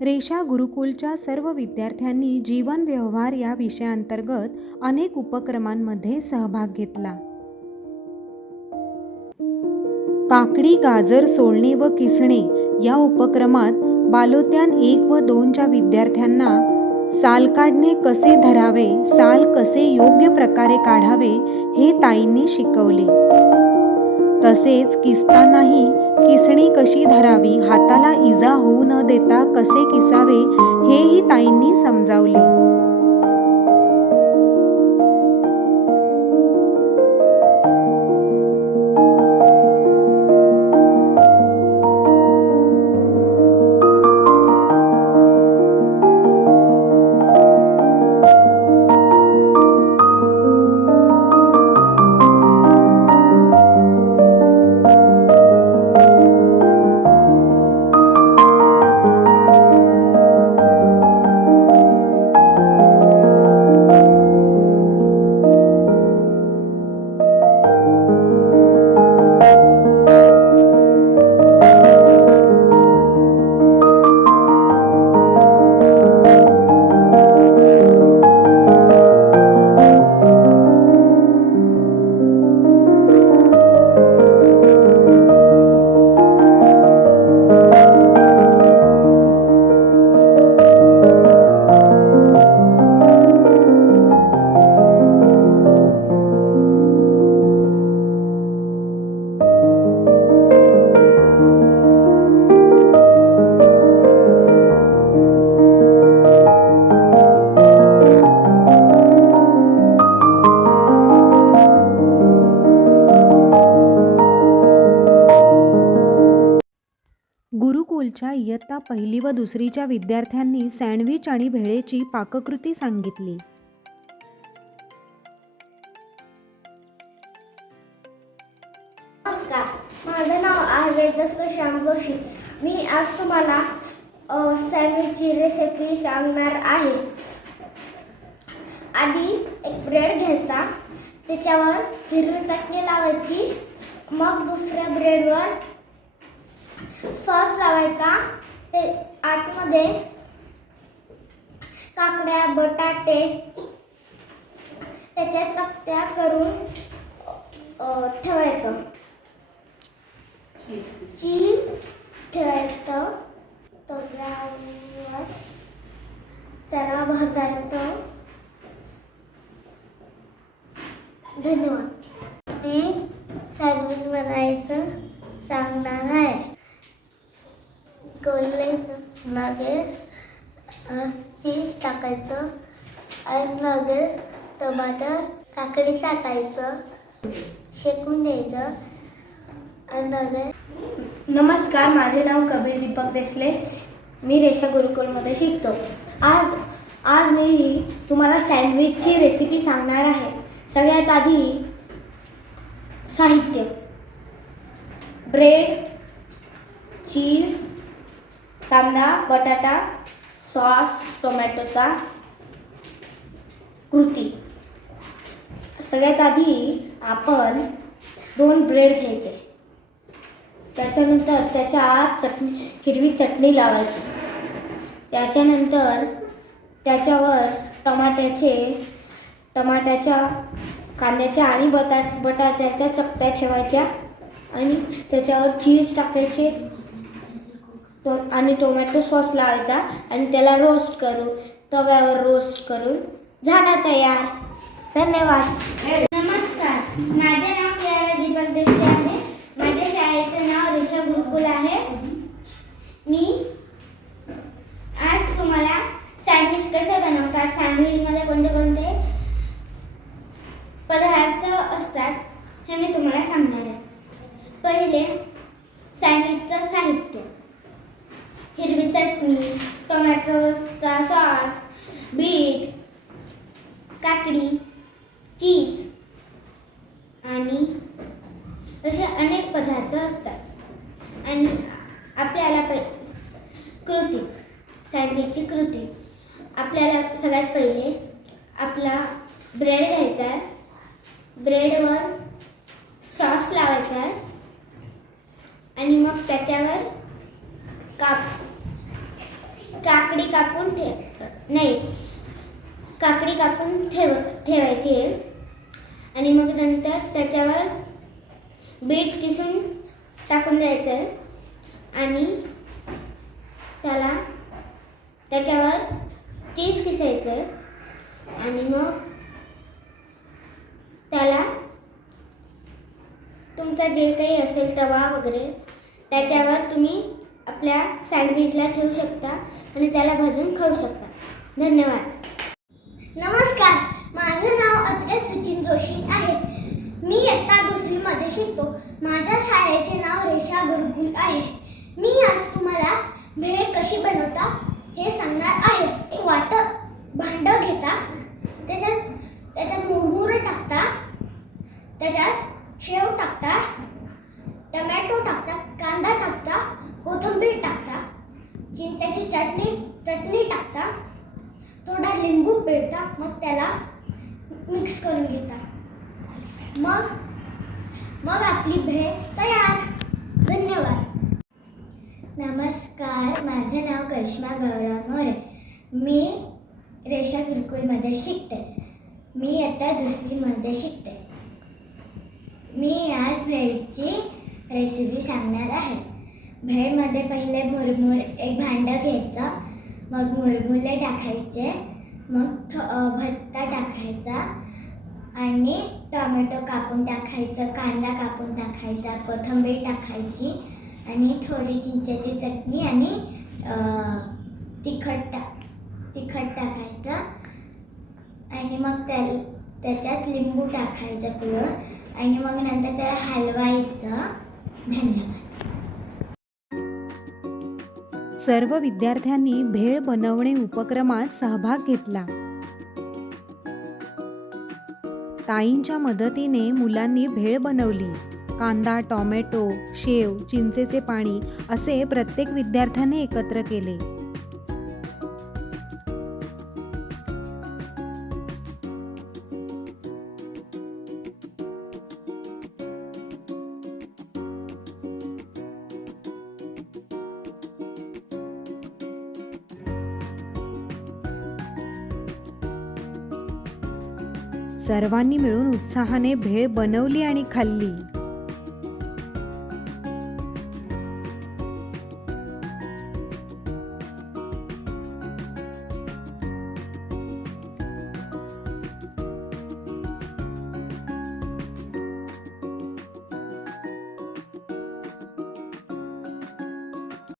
रेषा गुरुकुलच्या सर्व विद्यार्थ्यांनी जीवन व्यवहार या विषयाअंतर्गत अनेक उपक्रमांमध्ये सहभाग घेतला. काकडी गाजर सोलणे व किसणे या उपक्रमात बालोत्यान एक व दोनच्या विद्यार्थ्यांना साल काढणे कसे धरावे साल कसे योग्य प्रकारे काढावे हे ताईंनी शिकवले. तसेच किसतानाही किसणी कशी धरावी हाताला इजा होऊ न देता कसे किसावे हेही ताईंनी समजावले. पहिली व दुसरीच्या विद्यार्थ्यांनी सँडविच आणि भेळेची पाककृती सांगितली. नमस्कार माझं नाव आहे श्याम जोशी. मी आज तुम्हाला सँडविचची रेसिपी सांगणार आहे. आधी एक ब्रेड घ्यायचा. त्याच्यावर हिरवी चटणी लावायची. मग दुसऱ्या ब्रेडवर सॉस लावायचा. ते काकड्या बटाटे त्याच्या चकत्या करून ठेवायचं. चीज ठेवायचं. तव्यावर त्याला भाजायचं धन्यवाद मी सँडविच बनायचं सांगणार आहे लगेच लगेच चीज टाकायचं. आणि लगेच टमाटर काकडी टाकायचं. शेकून द्यायचं. आणि लगेच नमस्कार माझे नाव कबीर दीपक देसले. मी रेषा गुरुकुलमध्ये शिकतो. आज आज मी तुम्हाला सँडविचची रेसिपी सांगणार आहे. सगळ्यात आधी साहित्य. ब्रेड चीज कांदा बटाटा सॉस टोमॅटोचा कृती. सगळ्यात आधी आपण दोन ब्रेड घ्यायचे. त्याच्यानंतर त्याच्या आत चटणी हिरवी चटणी लावायची. त्याच्यानंतर त्याच्यावर टमाट्याचे टमाट्याच्या कांद्याच्या आणि बटाट बटाट्याच्या चकत्या ठेवायच्या आणि त्याच्यावर चीज टाकायचे. टो आणि टोमॅटो सॉस लावायचा आणि त्याला रोस्ट करू. तव्यावर रोस्ट करून. झाला तयार. धन्यवाद नमस्कार माझे नाव प्रियाला दीपक देशे आहे माझ्या शाळेचं नाव ऋषभ गुरुकुल आहे मी आज तुम्हाला सँडविच कसे बनवतात सँडविचमध्ये कोणते कोणते पदार्थ असतात हे मी तुम्हाला सांगणार आहे पहिले सँडविचचं साहित्य हिरवी चटणी टोमॅटोचा सॉस बीट काकडी चीज आणि असे अनेक पदार्थ असतात. आणि आपल्याला पै कृती सँडविचची कृती. आपल्याला सगळ्यात पहिले आपला ब्रेड घ्यायचा आहे. ब्रेडवर सॉस लावायचा आहे. आणि मग त्याच्यावर काप काकडी कापून ठेव नाही काकडी कापून ठेव ठेवायची आहे. आणि मग नंतर त्याच्यावर बीट किसून टाकून द्यायचं आहे. आणि त्याला त्याच्यावर चीज किसायचं आहे. आणि मग त्याला तुमचा जे काही असेल तवा वगैरे त्याच्यावर तुम्ही आपल्या सँडविचला ठेवू शकता आणि त्याला भाजून खाऊ शकता. धन्यवाद. नमस्कार माझं नाव अद्रे सचिन जोशी आहे. मी इयत्ता दुसरीमध्ये शिकतो. माझ्या शाळेचे नाव रेषा गुरुकुल आहे. मी आज तुम्हाला भेळ कशी बनवता हे सांगणार आहे एक वाट भांडं घेता त्याच्यात त्याच्यात मुरमुरे टाकता त्याच्यात शेव टाकता टमॅटो टाकता कांदा टाकता कोथिंबीर टाकता चिंचाची चटणी चटणी टाकता. थोडा लिंबू पिळता मग त्याला मिक्स करून घेता. मग मग आपली भेळ तयार. धन्यवाद. नमस्कार माझं नाव करिश्मा गौरव मोरे. मी रेषा गुरुकुलमध्ये शिकते. मी आता दुसरीमध्ये शिकते. मी आज भेळची रेसिपी सांगणार आहे. भेळमध्ये पहिले मुरमुर एक भांडं घ्यायचं मग मुरमुले टाकायचे मग थ भत्ता टाकायचा आणि टोमॅटो कापून टाकायचं कांदा कापून टाकायचा कोथिंबीर टाकायची आणि थोडी चिंचेची चटणी आणि तिखट टा तिखट टाकायचं आणि मग त्या त्याच्यात लिंबू टाकायचं पिळून आणि मग नंतर त्याला हलवायचं. धन्यवाद. सर्व विद्यार्थ्यांनी भेळ बनवणे उपक्रमात सहभाग घेतला. ताईंच्या मदतीने मुलांनी भेळ बनवली. कांदा टॉमॅटो शेव चिंचेचे पाणी असे प्रत्येक विद्यार्थ्याने एकत्र केले. सर्वांनी मिळून उत्साहाने भेळ बनवली आणि खाल्ली.